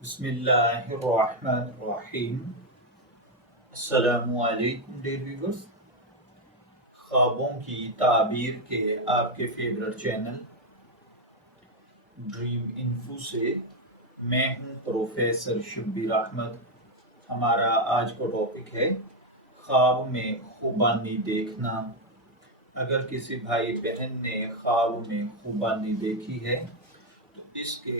بسم اللہ الرحمن الرحیم۔ السلام علیکم ڈیئر ویورز، خوابوں کی تعبیر کے آپ کے فیورٹ چینل ڈریم انفو سے میں ہوں پروفیسر شبیر احمد۔ ہمارا آج کا ٹاپک ہے خواب میں خوبانی دیکھنا۔ اگر کسی بھائی بہن نے خواب میں خوبانی دیکھی ہے تو اس کے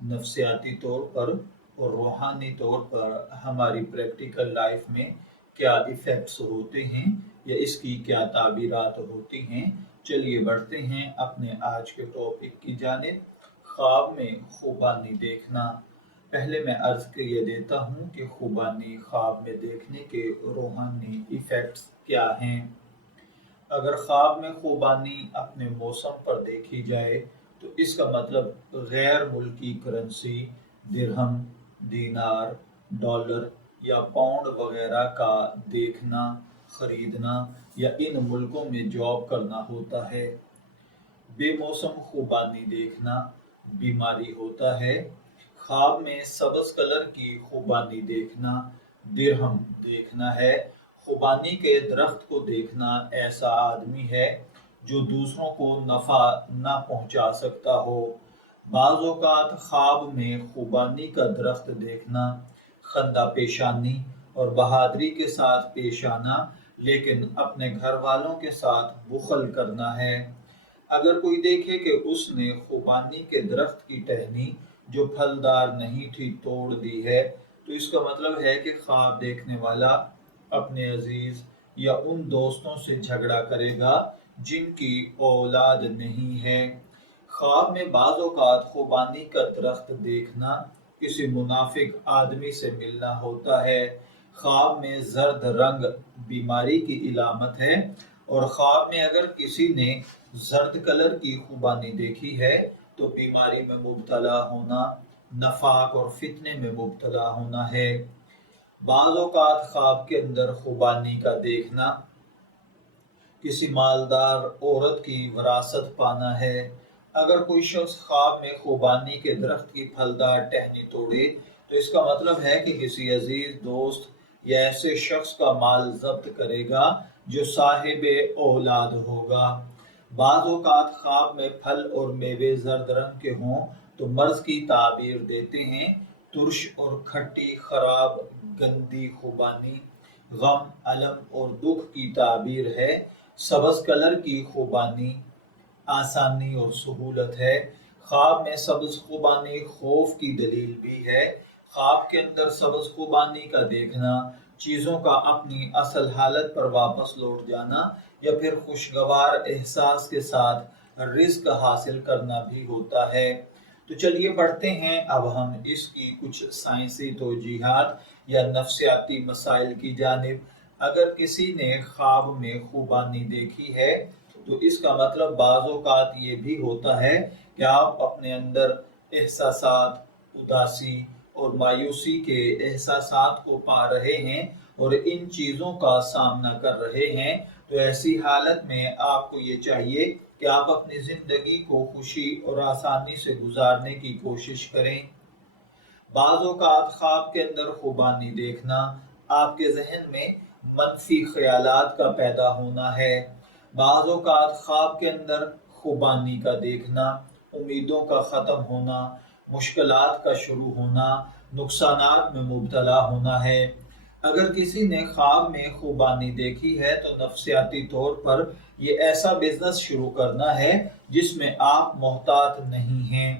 نفسیاتی طور پر اور روحانی طور پر ہماری پریکٹیکل لائف میں کیا ایفیکٹس ہوتے ہیں یا اس کی کیا تعبیرات ہوتی ہیں۔ چلیے بڑھتے ہیں اپنے آج کے ٹاپک کی جانب، خواب میں خوبانی دیکھنا۔ پہلے میں عرض کیے دیتا ہوں کہ خوبانی خواب میں دیکھنے کے روحانی ایفیکٹس کیا ہیں۔ اگر خواب میں خوبانی اپنے موسم پر دیکھی جائے تو اس کا مطلب غیر ملکی کرنسی، درہم، دینار، ڈالر یا پاؤنڈ وغیرہ کا دیکھنا، خریدنا یا ان ملکوں میں جاب کرنا ہوتا ہے۔ بے موسم خوبانی دیکھنا بیماری ہوتا ہے۔ خواب میں سبز کلر کی خوبانی دیکھنا درہم دیکھنا ہے۔ خوبانی کے درخت کو دیکھنا ایسا آدمی ہے جو دوسروں کو نفع نہ پہنچا سکتا ہو۔ بعض اوقات خواب میں خوبانی کا درخت دیکھنا خندہ پیشانی اور بہادری کے ساتھ پیش آنا، لیکن اپنے گھر والوں کے ساتھ بخل کرنا ہے۔ اگر کوئی دیکھے کہ اس نے خوبانی کے درخت کی ٹہنی جو پھلدار نہیں تھی توڑ دی ہے تو اس کا مطلب ہے کہ خواب دیکھنے والا اپنے عزیز یا ان دوستوں سے جھگڑا کرے گا جن کی اولاد نہیں ہے۔ خواب میں بعض اوقات خوبانی کا درخت دیکھنا کسی منافق آدمی سے ملنا ہوتا ہے۔ خواب میں زرد رنگ بیماری کی علامت ہے، اور خواب میں اگر کسی نے زرد کلر کی خوبانی دیکھی ہے تو بیماری میں مبتلا ہونا، نفاق اور فتنے میں مبتلا ہونا ہے۔ بعض اوقات خواب کے اندر خوبانی کا دیکھنا کسی مالدار عورت کی وراثت پانا ہے۔ اگر کوئی شخص خواب میں خوبانی کے درخت کی پھلدار ٹہنی توڑے تو اس کا مطلب ہے کہ کسی عزیز دوست یا ایسے شخص کا مال ضبط کرے گا جو صاحب اولاد ہوگا۔ بعض اوقات خواب میں پھل اور میوے زرد رنگ کے ہوں تو مرض کی تعبیر دیتے ہیں۔ ترش اور کھٹی خراب گندی خوبانی غم، الم اور دکھ کی تعبیر ہے۔ سبز کلر کی خوبانی آسانی اور سہولت ہے۔ خواب میں سبز خوبانی خوف کی دلیل بھی ہے۔ خواب کے اندر سبز خوبانی کا دیکھنا چیزوں کا اپنی اصل حالت پر واپس لوٹ جانا یا پھر خوشگوار احساس کے ساتھ رزق حاصل کرنا بھی ہوتا ہے۔ تو چلیے بڑھتے ہیں اب ہم اس کی کچھ سائنسی توجیحات یا نفسیاتی مسائل کی جانب۔ اگر کسی نے خواب میں خوبانی دیکھی ہے تو اس کا مطلب بعض اوقات یہ بھی ہوتا ہے کہ آپ اپنے اندر احساسات، اداسی اور مایوسی کے احساسات کو پا رہے ہیں اور ان چیزوں کا سامنا کر رہے ہیں، تو ایسی حالت میں آپ کو یہ چاہیے کہ آپ اپنی زندگی کو خوشی اور آسانی سے گزارنے کی کوشش کریں۔ بعض اوقات خواب کے اندر خوبانی دیکھنا آپ کے ذہن میں منفی خیالات کا پیدا ہونا ہے۔ بعض اوقات خواب کے اندر خوبانی کا دیکھنا امیدوں کا ختم ہونا، مشکلات کا شروع ہونا، نقصانات میں مبتلا ہونا ہے۔ اگر کسی نے خواب میں خوبانی دیکھی ہے تو نفسیاتی طور پر یہ ایسا بزنس شروع کرنا ہے جس میں آپ محتاط نہیں ہیں۔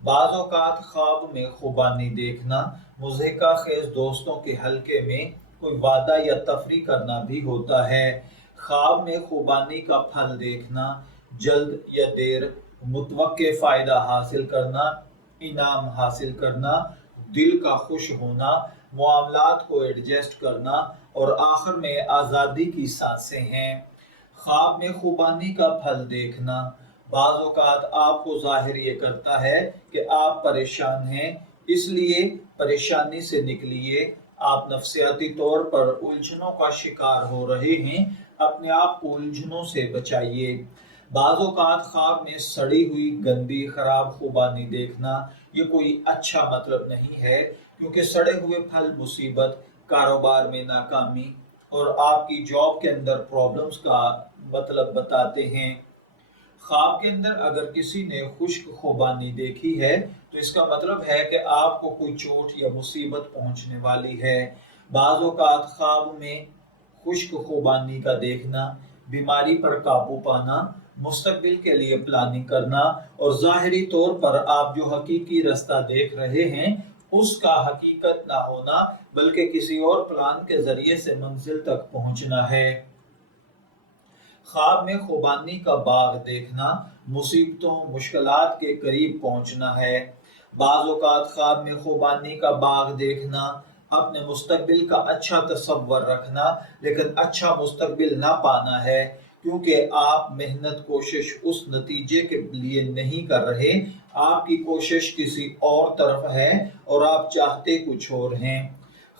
بعض اوقات خواب میں خوبانی دیکھنا مضحکہ خیز دوستوں کے حلقے میں کوئی وعدہ یا تفریح کرنا بھی ہوتا ہے۔ خواب میں خوبانی کا پھل دیکھنا جلد یا دیر متوقع فائدہ حاصل کرنا، انعام حاصل کرنا، دل کا خوش ہونا، معاملات کو ایڈجسٹ کرنا اور آخر میں آزادی کی سانسیں ہیں۔ خواب میں خوبانی کا پھل دیکھنا بعض اوقات آپ کو ظاہر یہ کرتا ہے کہ آپ پریشان ہیں، اس لیے پریشانی سے نکلیے۔ آپ نفسیاتی طور پر الجھنوں کا شکار ہو رہے ہیں، اپنے آپ کو الجھنوں سے بچائیے۔ بعض اوقات خواب میں سڑی ہوئی گندی خراب خوبانی دیکھنا یہ کوئی اچھا مطلب نہیں ہے، کیونکہ سڑے ہوئے پھل مصیبت، کاروبار میں ناکامی اور آپ کی جاب کے اندر پرابلمز کا مطلب بتاتے ہیں۔ خواب کے اندر اگر کسی نے خشک خوبانی دیکھی ہے تو اس کا مطلب ہے کہ آپ کو کوئی چوٹ یا مصیبت پہنچنے والی ہے۔ بعض اوقات خواب میں خشک خوبانی کا دیکھنا بیماری پر قابو پانا، مستقبل کے لیے پلاننگ کرنا اور ظاہری طور پر آپ جو حقیقی رستہ دیکھ رہے ہیں اس کا حقیقت نہ ہونا، بلکہ کسی اور پلان کے ذریعے سے منزل تک پہنچنا ہے۔ خواب میں خوبانی کا باغ دیکھنا مصیبتوں، مشکلات کے قریب پہنچنا ہے۔ بعض اوقات خواب میں خوبانی کا باغ دیکھنا اپنے مستقبل کا اچھا تصور رکھنا لیکن اچھا مستقبل نہ پانا ہے، کیونکہ آپ محنت کوشش اس نتیجے کے لیے نہیں کر رہے، آپ کی کوشش کسی اور طرف ہے اور آپ چاہتے کچھ اور ہیں۔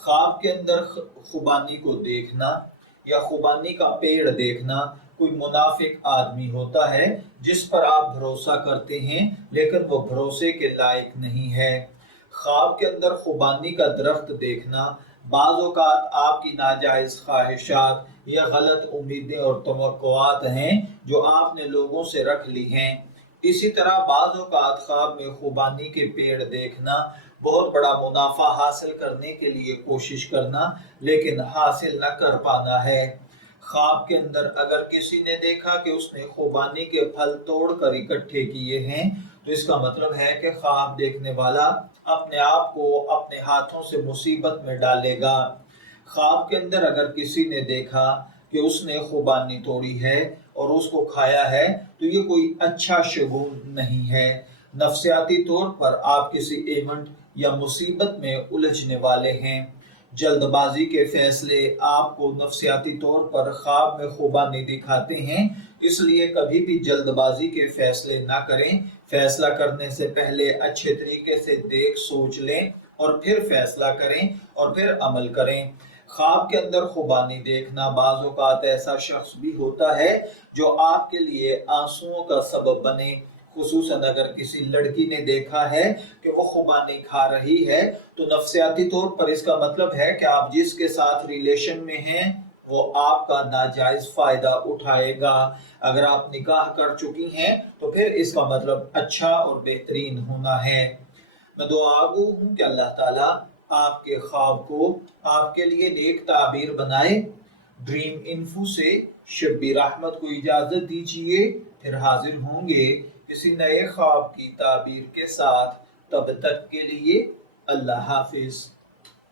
خواب کے اندر خوبانی کو دیکھنا یا خوبانی کا پیڑ دیکھنا کوئی منافق آدمی ہوتا ہے جس پر آپ بھروسہ کرتے ہیں لیکن وہ بھروسے کے لائق نہیں ہے۔ خواب کے اندر خوبانی کا درخت دیکھنا بعض اوقات آپ کی ناجائز خواہشات یا غلط امیدیں اور توقعات ہیں جو آپ نے لوگوں سے رکھ لی ہیں۔ اسی طرح بعض اوقات خواب میں خوبانی کے پیڑ دیکھنا بہت بڑا منافع حاصل کرنے کے لیے کوشش کرنا لیکن حاصل نہ کر پانا ہے۔ خواب کے اندر اگر کسی نے دیکھا کہ اس نے خوبانی کے پھل توڑ کر اکٹھے کیے ہیں تو اس کا مطلب ہے کہ خواب دیکھنے والا اپنے آپ کو اپنے ہاتھوں سے مصیبت میں ڈالے گا۔ خواب کے اندر اگر کسی نے دیکھا کہ اس نے خوبانی توڑی ہے اور اس کو کھایا ہے تو یہ کوئی اچھا شگون نہیں ہے۔ نفسیاتی طور پر آپ کسی ایونٹ یا مصیبت میں الجھنے والے ہیں۔ جلد بازی کے فیصلے آپ کو نفسیاتی طور پر خواب میں خوبانی دکھاتے ہیں، اس لیے کبھی بھی جلد بازی کے فیصلے نہ کریں۔ فیصلہ کرنے سے پہلے اچھے طریقے سے دیکھ سوچ لیں اور پھر فیصلہ کریں اور پھر عمل کریں۔ خواب کے اندر خوبانی دیکھنا بعض اوقات ایسا شخص بھی ہوتا ہے جو آپ کے لیے آنسوؤں کا سبب بنے، خصوصاً اگر کسی لڑکی نے دیکھا ہے کہ وہ خوبانی کھا رہی ہے تو نفسیاتی طور پر اس کا مطلب ہے کہ آپ جس کے ساتھ ریلیشن میں ہیں وہ آپ کا ناجائز فائدہ اٹھائے گا۔ اگر آپ نکاح کر چکی ہیں تو پھر اس کا مطلب اچھا اور بہترین ہونا ہے۔ میں دعا گو ہوں کہ اللہ تعالیٰ آپ کے خواب کو آپ کے لیے نیک تعبیر بنائے۔ ڈریم انفو سے شبیر احمد کو اجازت دیجیے، پھر حاضر ہوں گے کسی نئے خواب کی تعبیر کے ساتھ۔ تب تک کے لیے اللہ حافظ۔